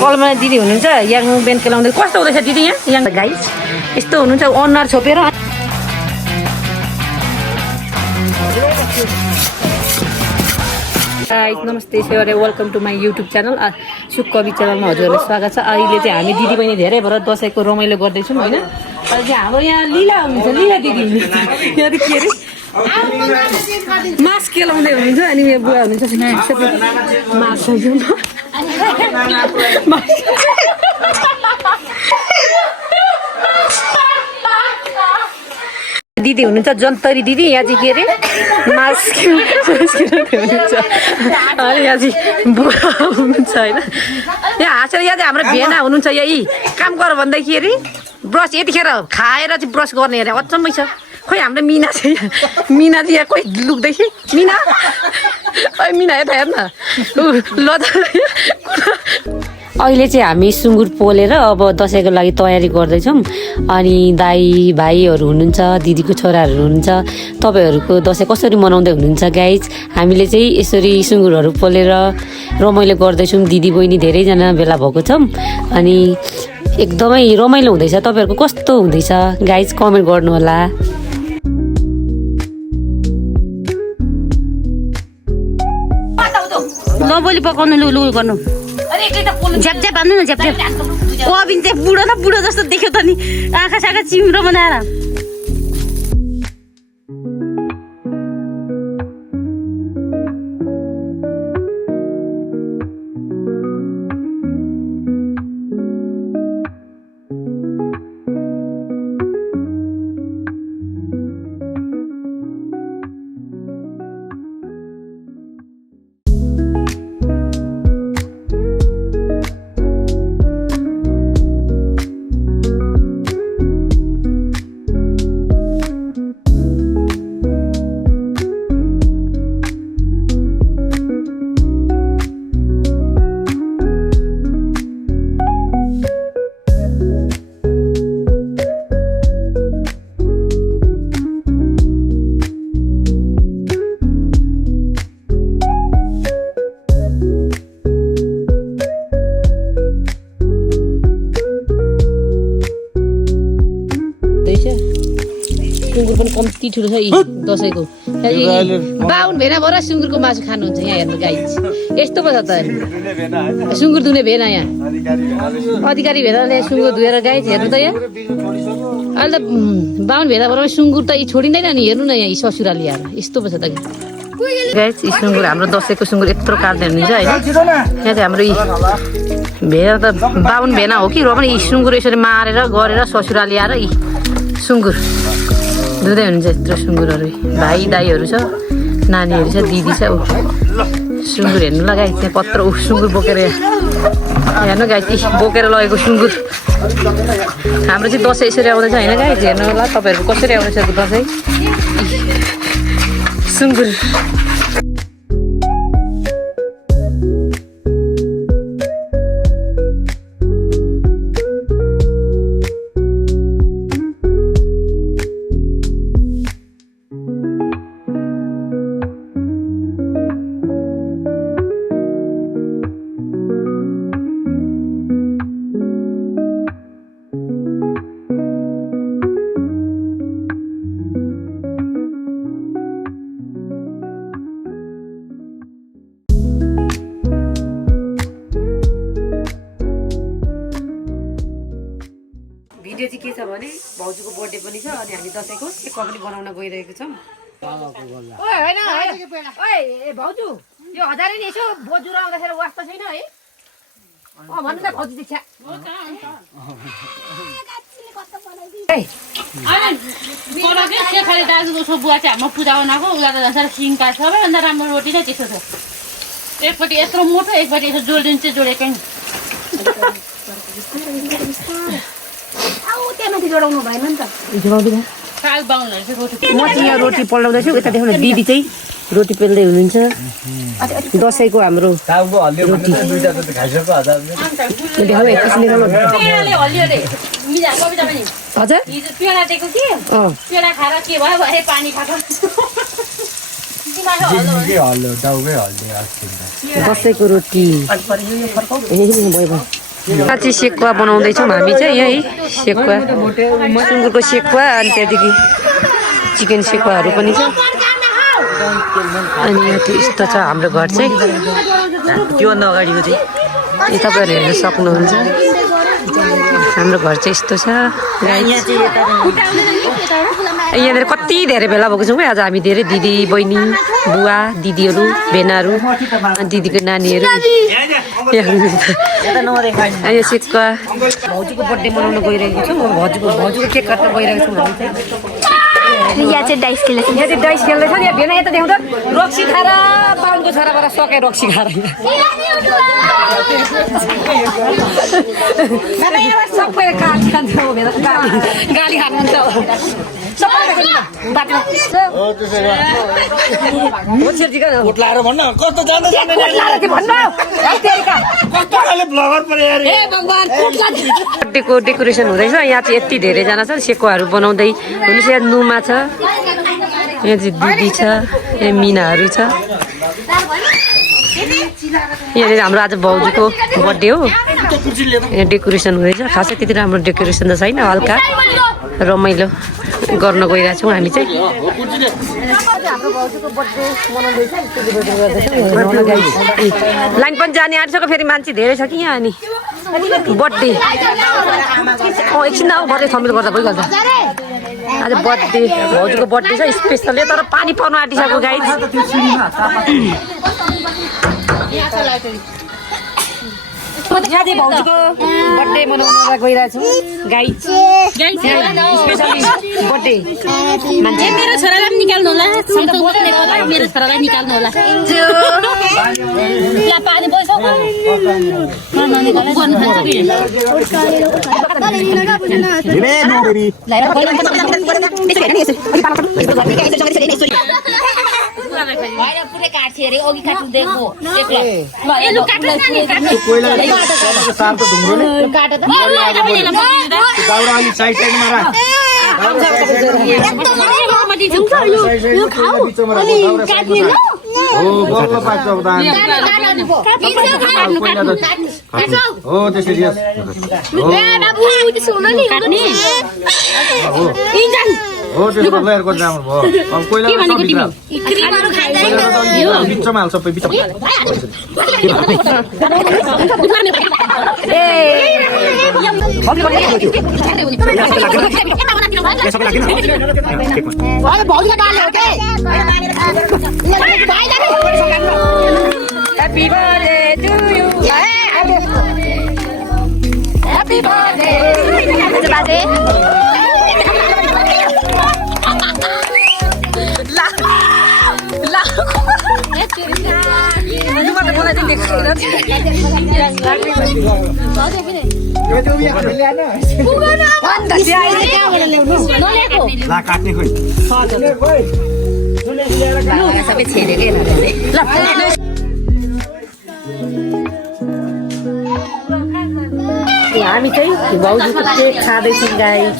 कलमा दिदी हुनुहुन्छ याङ बेन केलाउँदै कस्तो हुँदैछ दिदी यहाँ याङ गाइस यस्तो हुनुहुन्छ अनुहार छोपेर नमस्ते सेवारे welcome to my YouTube channel Sukavi च्यानलमा हजुरहरूलाई स्वागत छ। अहिले चाहिँ हामी दिदी बहिनी धेरै भएर दसैँको रमाइलो गर्दैछौँ होइन। अहिले चाहिँ हाम्रो यहाँ लीला हुनुहुन्छ, लीला दिदी हुनुहुन्छ, यहाँ के अरे मास केलाउँदै हुनुहुन्छ अनि यहाँ बुवा हुनुहुन्छ मास दिदी हुनुहुन्छ जन्तरी दिदी यहाँ चाहिँ के अरे मास हुनुहुन्छ अनि यहाँ चाहिँ बुढा हुनुहुन्छ होइन। यहाँ हाँसेर यहाँ चाहिँ हाम्रो भेना हुनुहुन्छ यही काम गर भन्दा के अरे ब्रस यतिखेर खाएर चाहिँ ब्रस गर्ने अरे अचम्मै छ। खोइ हाम्रो मिना चाहिँ मिना चाहिँ यहाँ कोही लुक्दै मिना मिना यता हेर्न ल अहिले चाहिँ हामी सुँगुर पोलेर अब दसैँको लागि तयारी गर्दैछौँ। अनि दाई भाइहरू हुनुहुन्छ, दिदीको छोराहरू हुनुहुन्छ, तपाईँहरूको दसैँ कसरी मनाउँदै हुनुहुन्छ गाइज। हामीले चाहिँ यसरी सुँगुरहरू पोलेर रमाइलो गर्दैछौँ, दिदी बहिनी धेरैजना भेला भएको छौँ अनि एकदमै रमाइलो हुँदैछ। तपाईँहरूको कस्तो हुँदैछ गाइज कमेन्ट गर्नु होला। नबोली पकाउनु लु गर्नु झ्याप झ्याप हान्नु न झ्याप झ्याप कबिन चाहिँ बुढो न बुढो जस्तो देख्यो त नि आँखा साखा चिम्रो बनाएर सुँगुर पनि कम्ती ठुलो छ यी दसैँको बाहुन भेना भएर सुँगुरको मासु खानुहुन्छ यहाँ हेर्नु गाई यस्तो पो छ त सुँगुर धुने भेना यहाँ अधिकारी भेनाले सुँगुर धुएर गाई हेर्नु त यहाँ अहिले त बाहुन भेना भएर सुँगुर त यी छोडिँदैन नि हेर्नु न यहाँ ससुराली आएर यस्तो पो छ त गाई यी सुँगुर हाम्रो दसैँको सुँगुर यत्रो काट्दै हुनुहुन्छ होइन। यहाँ चाहिँ हाम्रो यी भेना त बाहुन भेना हो कि र पनि यी सुँगुर यसरी मारेर गरेर ससुराली आएर यी सुँगुर धुँदै हुनुहुन्छ यत्रो सुँगुरहरू भाइ दाईहरू छ नानीहरू छ दिदी छ ऊ सुँगुर हेर्नु लगाए त्यहाँ पत्र ऊ सुँगुर बोकेर हेर्नु गाई बोकेर लगेको सुँगुर हाम्रो चाहिँ दसैँ यसरी आउँदैछ होइन गाई हेर्नु होला तपाईँहरूको कसरी आउँदैछ दसैँ सुँगुर भिडियो चाहिँ के छ भने भाउजूको बर्थडे पनि छ अनि हामी दसैँको केक पनि बनाउन गइरहेको छौँ। भाउजू यो 1000 नि यसो बोजू आउँदाखेरि वास्ता छैन है भन्नु त भाउजू देख्छ खालि दाजुको छो बुवा चाहिँ हाम्रो पूजा बनाएको उसलाई त झन् सिङ काट सबैभन्दा राम्रो रोटी नै त्यस्तो छ एकपट्टि यत्रो मोटो एकपट्टि यसो जोडिदिनु चाहिँ जोडेकै त्यहाँमाथि जोडाउनु भएन नि त जोडाउँदिनँ म चाहिँ यहाँ रोटी पल्टाउँदैछु यता देख्नु दिदी चाहिँ रोटी पेल्दै हुनुहुन्छ दसैँको हाम्रो रोटी दसैँको रोटी काँची सेकुवा बनाउँदैछौँ हामी चाहिँ यही सेकुवा सुँगुरको सेकुवा अनि त्यहाँदेखि चिकन सेकुवाहरू पनि छ अनि यस्तो छ हाम्रो घर चाहिँ त्योभन्दा अगाडिको चाहिँ यो तपाईँहरू हेर्न सक्नुहुन्छ हाम्रो घर चाहिँ यस्तो छ यहाँनिर कति धेरै भेला भएको छौँ है आज हामी धेरै दिदी बहिनी बुवा दिदीहरू भेनाहरू दिदीको नानीहरू यो सेकुवा भाउजूको बर्थडे मनाउन गइरहेको छौँ भाउजूको केक काट्न गइरहेको छौँ हामी चाहिँ यहाँ चाहिँ डाइस खेल्दैछ यहाँ चाहिँ डाइस खेल्दैछ यहाँ भेना यता देखाउँदा रक्सी खाएर बाहुनको छोराबाट सके रक्सी खाएर सबैले गाली खान्छ गाली खानुहुन्छ बर्थडेको डेकोरेसन हुँदैछ यहाँ चाहिँ यति धेरैजना छ सेकुवाहरू बनाउँदै हुनुहुन्छ यहाँ नुमा छ यहाँ चाहिँ दिदी छ यहाँ मिनाहरू छ यहाँनिर हाम्रो आज भाउजूको बर्थडे हो यहाँ डेकोरेसन हुँदैछ खासै त्यति राम्रो डेकोरेसन त छैन हल्का रमाइलो गर्न गइरहेको छौँ हामी चाहिँ लाइन पनि जाने आँटिसक्यो फेरि मान्छे धेरै छ कि यहाँ अनि बर्थडे एकछिन अब बर्थडे समिल गर्दा भइहाल्छ आज बर्थडे भाउजूको बर्थडे छ स्पेसल तर पानी पर्नु आँटिसक्यो गाइज यहाँ चाहिँ भाउजूको बर्थडे मनाउन गइरहेछौँ गाइज स्पेसली बर्थडे मान्छे मेरो छोरालाई पनि निकाल्नु होला मेरो छोरालाई निकाल्नु होला पानी पुरै काट्छ अरे अघि काट्नु हो त्यसको लेयर गर्दा राम्रो भयो अब कोइला बिचमा हाल्छ सबै बिचमा Happy birthday to you. Happy birthday. काट्ने खोइ सबै छेडेकै हामी चाहिँ भाउजूको केक खाँदैछौँ गाइस